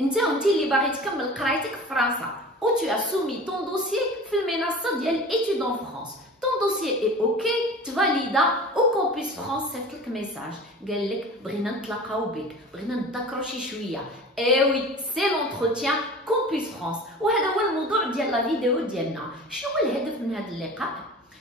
انت اللي باغي تكمل قرايتك في فرنسا و tu as soumis ton dossier في المنصه ديال études en France. ton dossier est OK تفاليدا و Campus France صيفط لك ميساج قال لك بغينا نتلاقاو بك، بغينا نتذكروا شي شويه. اي وي سي لونتروتيان Campus France. وهذا هو الموضوع ديال لا فيديو ديالنا. شنو هو الهدف من هذا اللقاء؟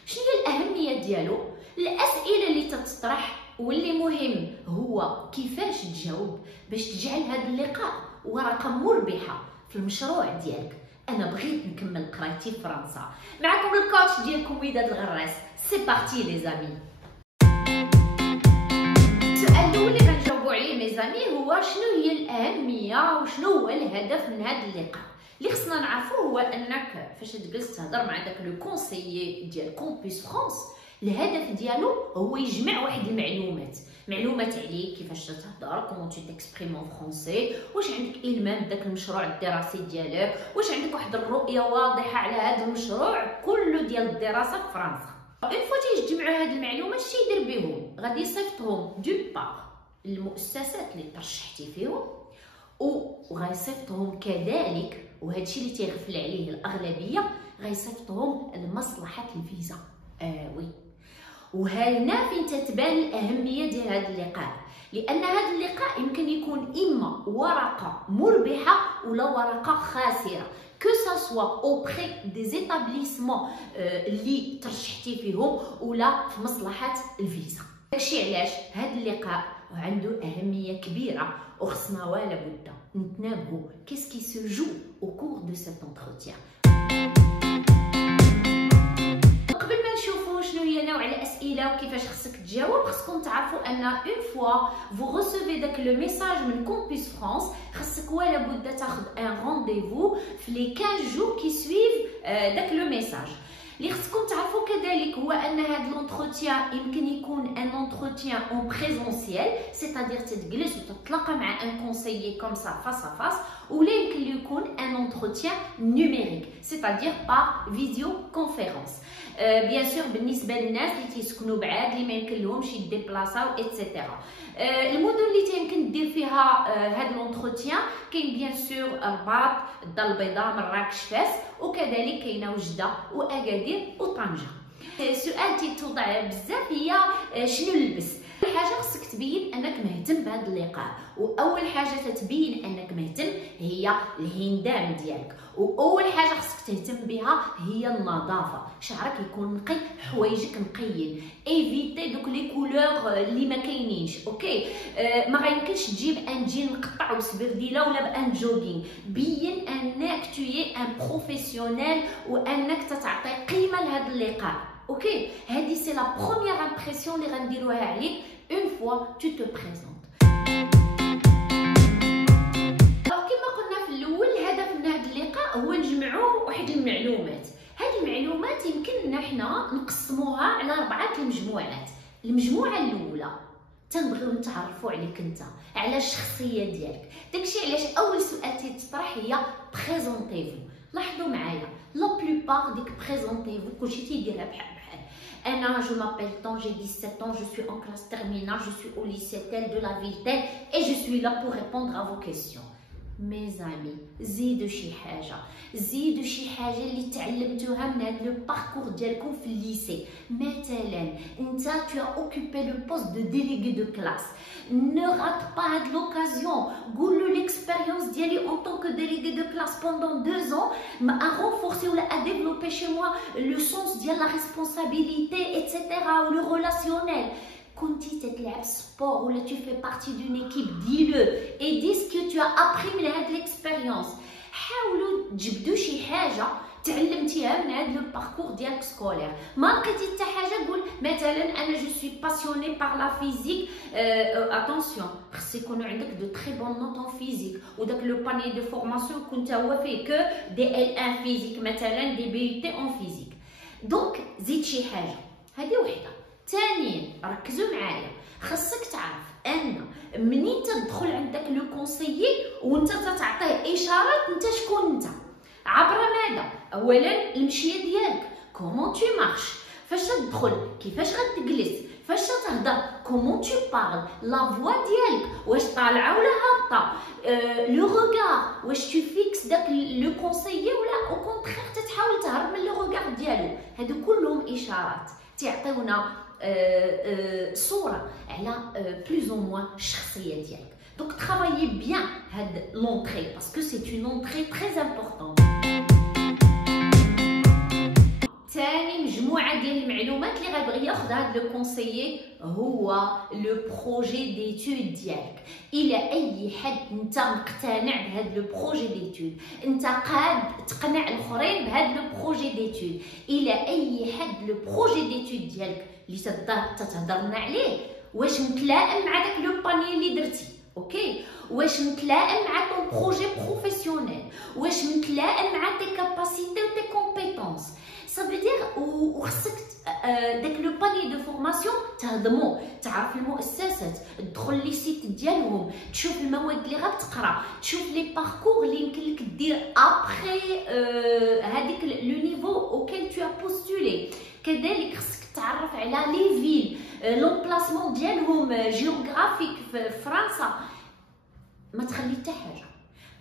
شنو هي الاهميه ديالو؟ الاسئله اللي تطرح واللي مهم هو كيفاش تجاوب باش تجعل هذا اللقاء ورقه مربحه في المشروع ديالك. انا بغيت نكمل قرايتي في فرنسا. معكم الكوتش ديالكم وداد الغراس. سي بارتي لي زامي. السؤال الاول اللي غنجاوبوا عليه مي زامي هو شنو هي الاهميه وشنو هو الهدف من هذا اللقاء. اللي خصنا نعرفو هو انك فاش تجلس تهضر مع داك لو كونسيي ديال كومبوس فرانس، الهدف ديالو هو يجمع واحد معلومات عليك، كيفاش تهضر، كومون تو تكسبريم اون فرونسي، واش عندك المام بداك المشروع الدراسي ديالك، واش عندك واحد الرؤيه واضحه على هذا المشروع كله ديال الدراسه في فرنسا. اون فوا تيجمعوا هاد المعلومات شي يدير بهم؟ غادي يصيفطهم دو بار للمؤسسات اللي ترشحتي فيهم، وغيصيفطهم كذلك، وهادشي اللي تيغفل عليه الاغلبيه، غيصيفطهم لمصلحه الفيزا. وي. وهنا فين تتبان الاهميه ديال هذا اللقاء، لان هذا اللقاء يمكن يكون اما ورقه مربحه ولا ورقه خاسره، que ça soit auprès des établissements اللي ترشحتي فيهم ولا في مصلحه الفيزا. داكشي علاش هذا اللقاء عنده اهميه كبيره وخصنا ولا بد نتنابهوا qu'est-ce qui se joue au cours de cet entretien. قبل ما نشوفوا شنو هي نوع الاسئله وكيفاش خصك تجاوب، خصكم تعرفوا ان اون فوا فو ريسيفي داك لو ميساج من كومبوس فرانس، خصك ولا بد تاخذ ان رونديفو في لي 15 جور كي سويف داك لو ميساج. اللي خصكم تعرفوا كذلك هو ان هذا لونتروتيان يمكن يكون ان اونتروتيان اون بريزونسيال، سيتادير تتجلس وتتلاقى مع ان كونسيي كوم سا فاس ا فاس، ولا يمكن يكون ان اونتروتيان نيميريك سيتادير بار فيديو كونفيرونس. بيان سور بالنسبه للناس اللي تيسكنوا بعاد اللي ما يمكن لهمش يديبلاصاو ايتترا. المدن اللي تيمكن دير فيها هاد لونتروتيان كاين بيان سور الرباط، الدار البيضاء، مراكش، فاس، وكذلك كاينه وجده واكادير وطنجه. السؤال تيتوضع بزاف هي شنو نلبس. اول حاجه خصك تبين انك مهتم بهذا اللقاء، واول حاجه تتبين انك مهتم هي الهندام ديالك، واول حاجه خصك تهتم بها هي النظافه. شعرك يكون نقي، حوايجك نقيين، ايفيتي دوك لي كولور اللي ما كاينينش. اوكي، ما غيمكنش تجيب ان جين مقطع وسبرديله ولا بان جوغين. بين انك توي ان بروفيسيونيل وانك تتعطي قيمه لهذا اللقاء. اوكي، هذه سي لا بروميير امبرسيون اللي غنديروها عليك اون فوا تو تو بريزونت. كما قلنا في الاول، الهدف من هذا اللقاء هو نجمعوا واحد المعلومات. هذه المعلومات يمكننا حنا نقسموها على 4 المجموعات. المجموعه الاولى تنبغيو نتعرفوا عليك انت، على الشخصيه ديالك. داكشي علاش اول سؤال تيتطرح هي بريزونتيفو. لاحظوا معايا لا بلوبار ديك بريزونتيفو كلشي تيديرها بحال انا جو مابيل طون، جي 17 ans, je suis en classe terminale, je suis au lycée tel de la ville telle et je suis là pour répondre à vos questions. mes amis زيدوا شي حاجه اللي تعلمتوها من هذا لو باركور ديالكم في الليسي. مثلا انت tu as occupé le poste de délégué de classe. ne rate pas هاد l'occasion. قول له l'expérience ديالي en tant que délégué de classe pendant 2 ans a renforcé ou a développé chez moi le sens ديال la responsabilité etc. ou le relationnel. كنتي تتلعب سبور ولا tu fais partie d'une équipe, dis-le et dis ce que tu as appris من هاد l'expérience. حاولوا تجبدوا شي حاجه تعلمتيها من هاد لو باركور ديالك سكولير. ما لقيتي حتى حاجه قول مثلا انا جو سوي باسيوني بار لا فيزيك. اتونسيون، خص يكونوا عندك دو تري بون نوت اون فيزيك، وداك لو باني دو فورماسيون كنت هو فيه كو دي ال 1 فيزيك مثلا، دي بي تي اون فيزيك. دونك زيد شي حاجه، هذه وحده. ثانيا ركزوا معايا، خصك تعرف ان منين تدخل عندك لو كونسيي وانت تعطيه اشارات انت شكون انت، عبر ماذا؟ اولا المشيه ديالك، كومون تو مارش، فاش تدخل، كيفاش غتجلس، فاش تهضر كومون تو بارل، لا فوا ديالك واش طالعه ولا هابطه، لو روغار واش تو فيكس داك لو كونسيي ولا او كونترير تتحاول تهرب من لو روغار ديالو. هادو كلهم اشارات تيعطيونا صوره على بلوز او موان الشخصيه ديالك. دونك travaillez bien هاد l'entrée parce que c'est une entrée très importante. ثاني مجموعه ديال المعلومات اللي غيبغي ياخذ هاد لو كونسيي هو لو بروجي ديتود ديالك. الى اي حد انت مقتنع بهاد لو بروجي ديتود، انت قاد تقنع الاخرين بهاد لو بروجي ديتود، الى اي حد لو بروجي ديتود ديالك اللي تتهضرنا عليه واش متلائم مع داك لو باني اللي درتي، اوكي، واش متلائم مع طون بروجي بروفيسيونيل، واش متلائم مع تي كاباسيتي و تي كومبيتونس. Ça veut dire وخصك داك لو باني دو فورماسيون تهضمو، تعرف المؤسسات، تدخل لي سيت ديالهم، تشوف المواد اللي غتقرا، تشوف لي باركور اللي يمكن لك دير ابخي هذيك لو نيفو اوكيل تو بوستولي. كذلك خصك تعرف على لي فيل، لومبلاسمون ديالهم جيوغرافيك في فرنسا. ما تخلي حتى حاجه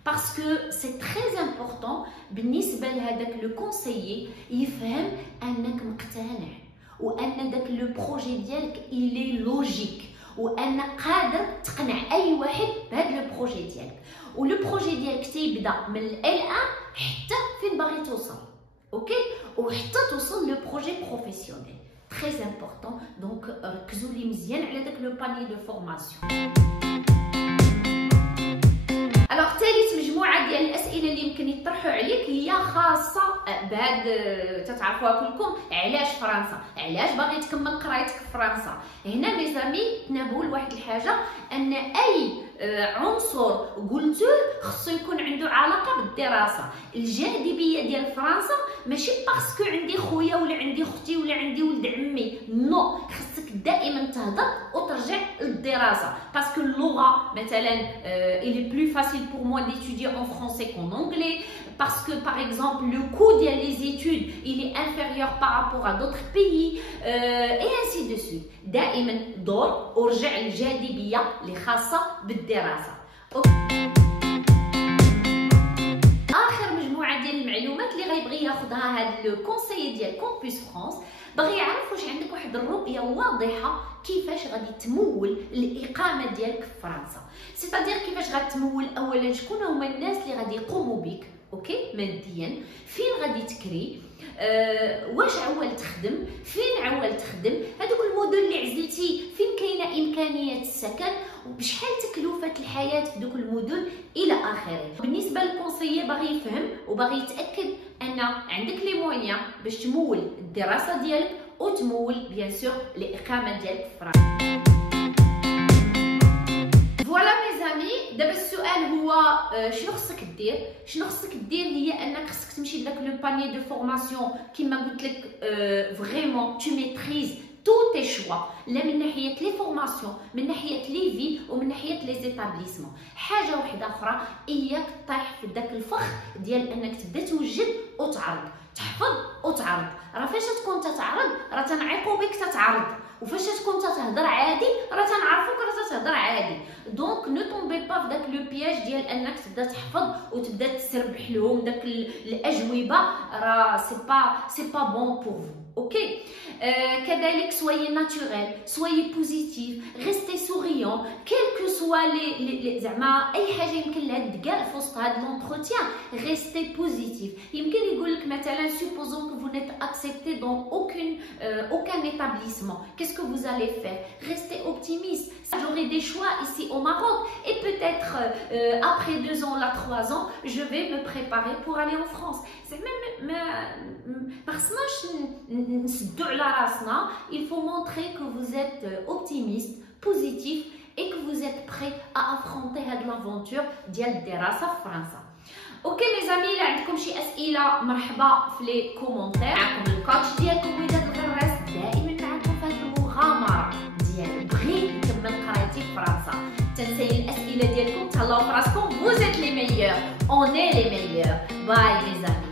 باسكو سي تري امبورطون بالنسبه لهذاك لو كونسيي يفهم انك مقتنع وان داك لو بروجي ديالك الي لوجيك وان قادر تقنع اي واحد بهذا لو بروجي ديالك. ولو بروجي ديالك تيبدا من ال حتى فين باغي توصل، اوكي، وحتى توصل لو بروجي بروفيسيونيل تري امبورطون. دونك ركزوا لي مزيان على داك لو باني دو فورماسيون. الوغ ثالث مجموعه ديال الاسئله اللي يمكن يطرحوا عليك هي خاصه بهاد تتعرفوها كلكم، علاش فرنسا، علاش باغي تكمل قرايتك في فرنسا. هنا ميزامي تنبهوا لواحد الحاجه، ان اي عنصر قلتوه خصو يكون عنده علاقه بالدراسه. الجاذبيه ديال فرنسا ماشي باسكو عندي خويا ولا عندي اختي ولا عندي ولد عمي، نو، خصك دائما تهضر وترجع للدراسه. باسكو اللغه مثلا il est plus facile pour moi d'étudier en français qu'en anglais, parce que par exemple le coût des études il est inférieur par rapport à d'autres pays, et ainsi de suite. دائما دور ورجع للجاذبيه اللي خاصه بالدراسه. اخر مجموعه ديال المعلومات اللي غيبغي ياخذها هذا لو كونسيي ديال كومبوس فرانس، باغي يعرف واش عندك واحد الرؤيه واضحه كيفاش غادي تمول الاقامه ديالك في فرنسا. سيتادير كيفاش غتمول، اولا شكون هما الناس اللي غادي يقوموا بك، اوكي، ماديا، فين غادي تكري، واش عوال تخدم، فين عوال تخدم، هذوك المدن اللي عزلتي فين كاينه امكانيه السكن، وبشحال تكلفه الحياه في دوك المدن الى اخره. بالنسبه للكونسيي باغي يفهم وباغي يتاكد ان عندك لي مويان باش تمول الدراسه ديالك وتمول بيان سور الاقامه ديالك في فرنسا. فوالا ميزامي، دابا السؤال هو شنو خصك دير؟ شنو خصك دير هي انك خصك تمشي لداك لو باني دو فورماسيون كيما قلت لك، فريمون تو ميتريز تو تي شوا، لا من ناحيه لي فورماسيون، من ناحيه لي في، ومن ناحيه لي زيتابليسمون. حاجه واحده اخرى، اياك طيح في داك الفخ ديال انك تبدا توجد وتعرض، تحفظ وتعرض. راه فاش تكون تتعرض راه تنعيقوا بك تتعرض، وفاش تكون تهضر عادي راه تنعرفوك راه تهضر عادي. دونك نو طومبي با في داك لو بياج ديال انك تبدا تحفظ وتبدا تسربح لهم داك الاجوبه، راه سي با بون بور فو، اوكي. كذلك soyez naturel, soyez positif, restez souriant, quel que soit les زعما اي حاجه يمكن لها تقال في وسط هذا l'entretien, restez positif. يمكن يقول لك مثلا supposons que vous n'êtes accepté dans aucun établissement, qu'est-ce que vous allez faire? Restez optimiste. J'aurai des choix ici au Maroc et peut-être après 2 ans là 3 ans je vais me préparer pour aller en France. ما خصناش نسدو على راسنا. Il faut montrer que vous êtes optimiste, positif et que vous êtes prêt à affronter هاد l'aventure ديال الدراسه في فرنسا. اوكي مي زامي، الا عندكم شي اسئله مرحبا في لي كومونتير. معكم الكوتش ديالكم وداد الغراس، دائما معكم في هاد المغامره ديال بغي نكمل قرايتي في فرنسا. تنساي الاسئله ديالكم، تهلاو في راسكم. vous êtes les meilleurs, on est les meilleurs. باي مي زامي.